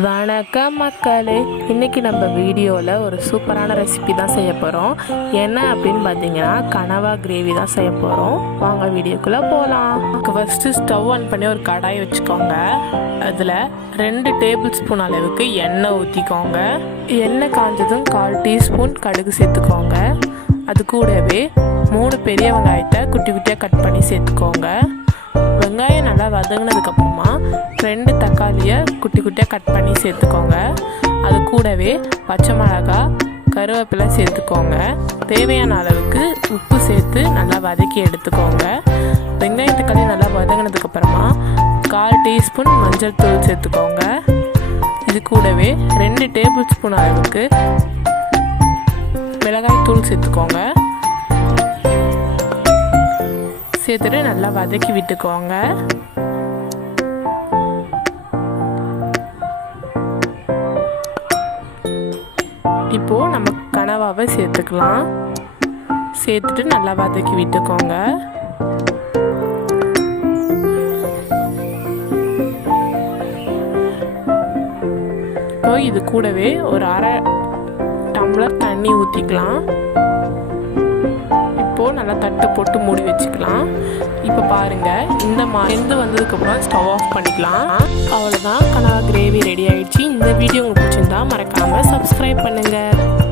வணக்கம் மக்களே. இன்னைக்கு நம்ம வீடியோவில் ஒரு சூப்பரான ரெசிபி தான் செய்ய போகிறோம் என்ன அப்படின்னு பார்த்தீங்கன்னா கனவா கிரேவி தான் செய்ய போகிறோம் வாங்க வீடியோக்குள்ளே போகலாம் ஃபஸ்ட்டு ஸ்டவ் ஆன் பண்ணி ஒரு கடாய் வச்சுக்கோங்க. அதில் ரெண்டு டேபிள் ஸ்பூன் அளவுக்கு எண்ணெய் ஊற்றிக்கோங்க எண்ணெய் காஞ்சதும் கால் டீஸ்பூன் கடுகு சேர்த்துக்கோங்க. அது கூடவே மூணு பெரிய வெங்காயத்தை குட்டி குட்டியாக கட் பண்ணி சேர்த்துக்கோங்க. நல்லா வதங்கினதுக்கப்புறமா ரெண்டு தக்காளியை குட்டி குட்டியாக கட் பண்ணி சேர்த்துக்கோங்க. அது கூடவே பச்சை மிளகா கருவேப்பிலை சேர்த்துக்கோங்க. தேவையான அளவுக்கு உப்பு சேர்த்து நல்லா வதக்கி எடுத்துக்கோங்க. வெங்காயம் தக்காளி நல்லா வதங்கினதுக்கப்புறமா கால் டீஸ்பூன் மஞ்சள் தூள் சேர்த்துக்கோங்க. இது கூடவே ரெண்டு டேபிள் ஸ்பூன் அளவுக்கு மிளகாய் தூள் சேர்த்துக்கோங்க. சேர்த்துட்டு நல்லா வதக்கி விட்டுக்கோங்க. இப்போ நம்ம கனவாவை சேர்த்துக்கலாம். சேர்த்துட்டு நல்லா வதக்கி விட்டுக்கோங்க. இப்போ இது கூடவே ஒரு அரை டம்ளர் தண்ணி ஊற்றிக்கலாம் இப்போது நல்லா தட்டு போட்டு மூடி வச்சுக்கலாம். இப்போ பாருங்கள் இந்த மா எந்த வந்ததுக்கப்புறம் ஸ்டவ் ஆஃப் பண்ணிக்கலாம். அவ்வளோதான் கனவா கிரேவி ரெடி ஆயிடுச்சு. இந்த வீடியோ உங்களுக்கு பிடிச்சிருந்தா மறக்காமல் சப்ஸ்கிரைப் பண்ணுங்கள்